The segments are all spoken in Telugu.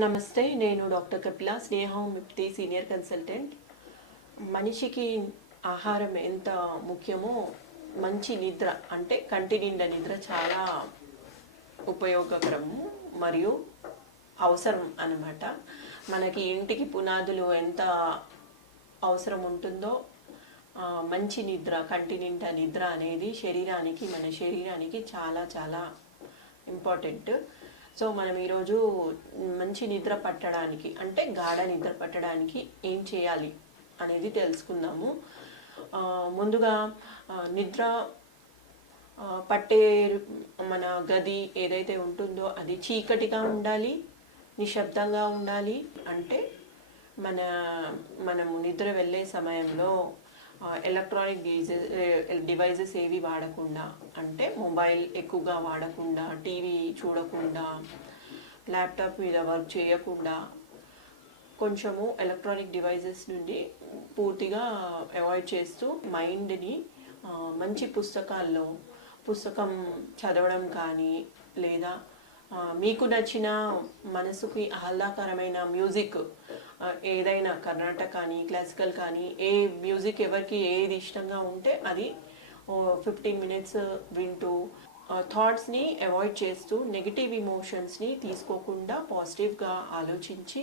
నమస్తే, నేను డాక్టర్ కపిల, స్నేహ హోమియోపతి సీనియర్ కన్సల్టెంట్. మనిషికి ఆహారం ఎంత ముఖ్యమో మంచి నిద్ర అంటే కంటి నిండా నిద్ర చాలా ఉపయోగకరము మరియు అవసరం అన్నమాట. మనకి ఇంటికి పునాదులు ఎంత అవసరం ఉంటుందో మంచి నిద్ర, కంటి నిండా నిద్ర అనేది మన శరీరానికి చాలా చాలా ఇంపార్టెంట్. సో మనం ఈరోజు మంచి నిద్ర పట్టడానికి అంటే గాఢ నిద్ర పట్టడానికి ఏం చేయాలి అనేది తెలుసుకుందాము. ముందుగా నిద్ర పట్టే మన గది ఏదైతే ఉంటుందో అది చీకటిగా ఉండాలి, నిశ్శబ్దంగా ఉండాలి. అంటే మనము నిద్ర వెళ్ళే సమయంలో ఎలక్ట్రానిక్ డివైజెస్ ఏవి వాడకుండా, అంటే మొబైల్ ఎక్కువగా వాడకుండా, టీవీ చూడకుండా, ల్యాప్టాప్ మీద వర్క్ చేయకుండా, కొంచెము ఎలక్ట్రానిక్ డివైజెస్ నుండి పూర్తిగా అవాయిడ్ చేస్తూ మైండ్ని మంచి పుస్తకం చదవడం కానీ, లేదా మీకు నచ్చిన మనసుకి ఆహ్లాదకరమైన మ్యూజిక్ ఏదైనా కర్ణాటక కానీ క్లాసికల్ కానీ ఏ మ్యూజిక్ ఎవరికి ఏది ఇష్టంగా ఉంటే అది 15 మినిట్స్ వింటూ థాట్స్ని అవాయిడ్ చేస్తూ నెగిటివ్ ఇమోషన్స్ని తీసుకోకుండా పాజిటివ్గా ఆలోచించి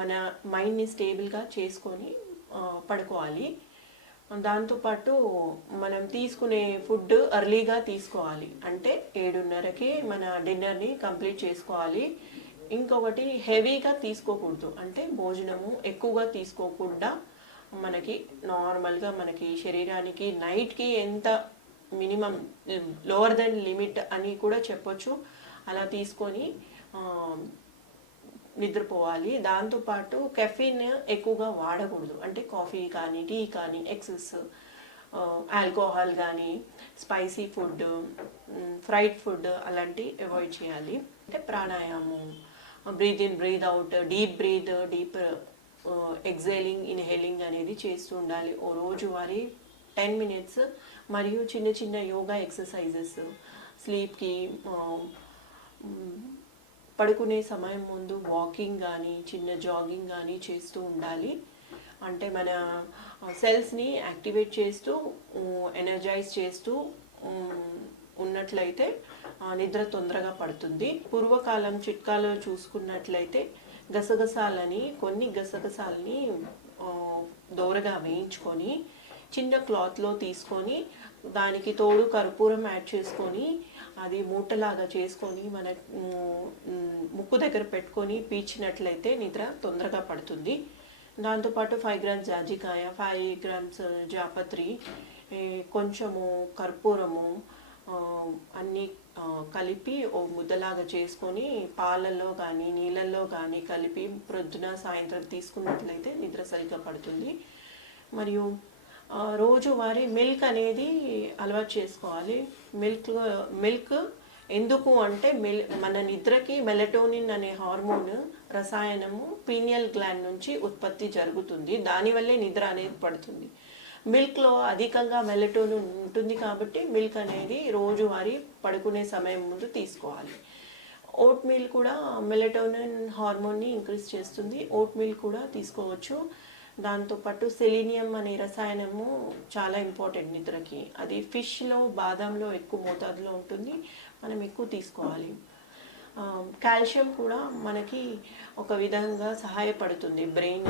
మన మైండ్ని స్టేబుల్గా చేసుకొని పడుకోవాలి. దాంతోపాటు మనం తీసుకునే ఫుడ్ ఎర్లీగా తీసుకోవాలి, అంటే 7:30కి మన డిన్నర్ని కంప్లీట్ చేసుకోవాలి. ఇంకొకటి హెవీగా తీసుకోకూడదు, అంటే భోజనము ఎక్కువగా తీసుకోకుండా మనకి నార్మల్గా మనకి శరీరానికి నైట్కి ఎంత మినిమం లోవర్ దెన్ లిమిట్ అని కూడా చెప్పొచ్చు, అలా తీసుకొని నిద్రపోవాలి. దాంతోపాటు కెఫీన్ ఎక్కువగా వాడకూడదు, అంటే కాఫీ కానీ టీ కానీ ఎక్సెస్ ఆల్కహాల్ కానీ స్పైసీ ఫుడ్, ఫ్రైడ్ ఫుడ్ అలాంటివి అవాయిడ్ చేయాలి. అంటే pranayama, breathe in breathe out, deep exhaling inhaling అనేది చేస్తూ ఉండాలి. ఓ రోజువారీ 10 మినిట్స్. మరియు చిన్న చిన్న యోగా ఎక్సర్సైజెస్, స్లీప్కి పడుకునే సమయం ముందు వాకింగ్ కానీ చిన్న జాగింగ్ కానీ చేస్తూ ఉండాలి. అంటే మన సెల్స్ని యాక్టివేట్ చేస్తూ ఎనర్జైజ్ చేస్తూ ఉన్నట్లయితే నిద్ర తొందరగా పడుతుంది. పూర్వకాలం చిట్కాలో చూసుకున్నట్లయితే కొన్ని గసగసాలని దోరగా వేయించుకొని చిన్న క్లాత్లో తీసుకొని దానికి తోడు కర్పూరం యాడ్ చేసుకొని అది మూటలాగా చేసుకొని మన ముక్కు దగ్గర పెట్టుకొని పీల్చినట్లయితే నిద్ర తొందరగా పడుతుంది. దాంతోపాటు 5 గ్రామ్స్ జాజికాయ, 5 గ్రామ్స్ జాపత్రి, కొంచెము కర్పూరము అన్నీ కలిపి ఓ ముద్దలాగా చేసుకొని పాలల్లో కానీ నీళ్ళల్లో కానీ కలిపి ప్రొద్దున సాయంత్రం తీసుకున్నట్లయితే నిద్ర సరిగ్గా పడుతుంది. మరియు రోజువారీ మిల్క్ అనేది అలవాటు చేసుకోవాలి. మిల్క్ ఎందుకు అంటే మన నిద్రకి మెలటోనిన్ అనే హార్మోన్ రసాయనము పీనియల్ గ్లాండ్ నుంచి ఉత్పత్తి జరుగుతుంది, దానివల్లే నిద్ర అనేది పడుతుంది. మిల్క్లో అధికంగా మెలటోనిన్ ఉంటుంది కాబట్టి మిల్క్ అనేది రోజువారీ పడుకునే సమయం ముందు తీసుకోవాలి. ఓట్ మీల్ కూడా మెలటోనిన్ హార్మోన్ని ఇంక్రీజ్ చేస్తుంది, ఓట్ మీల్ కూడా తీసుకోవచ్చు. దాంతోపాటు సెలీనియం అనే రసాయనము చాలా ఇంపార్టెంట్ నిద్రకి, అది ఫిష్లో బాదంలో ఎక్కువ మోతాదులో ఉంటుంది, మనం ఎక్కువ తీసుకోవాలి. కాల్షియం కూడా మనకి ఒక విధంగా సహాయపడుతుంది బ్రెయిన్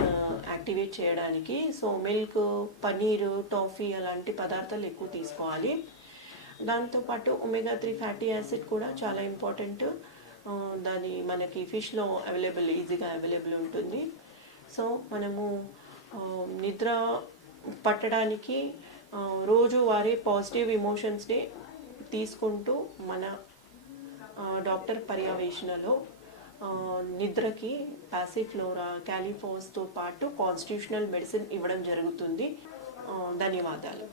యాక్టివేట్ చేయడానికి. సో మిల్క్, పన్నీరు, టాఫీ అలాంటి పదార్థాలు ఎక్కువ తీసుకోవాలి. దాంతోపాటు ఒమేగా 3 ఫ్యాటీ యాసిడ్ కూడా చాలా ఇంపార్టెంట్, దాని మనకి ఫిష్లో ఈజీగా అవైలబుల్ ఉంటుంది. సో మనము నిద్ర పట్టడానికి రోజువారీ పాజిటివ్ ఇమోషన్స్ని తీసుకుంటూ మన డాక్టర్ పర్యవేక్షణలో నిద్రకి పాసిఫ్లోరా, క్యాలిఫోస్తో పాటు కాన్స్టిట్యూషనల్ మెడిసిన్ ఇవ్వడం జరుగుతుంది. ధన్యవాదాలు.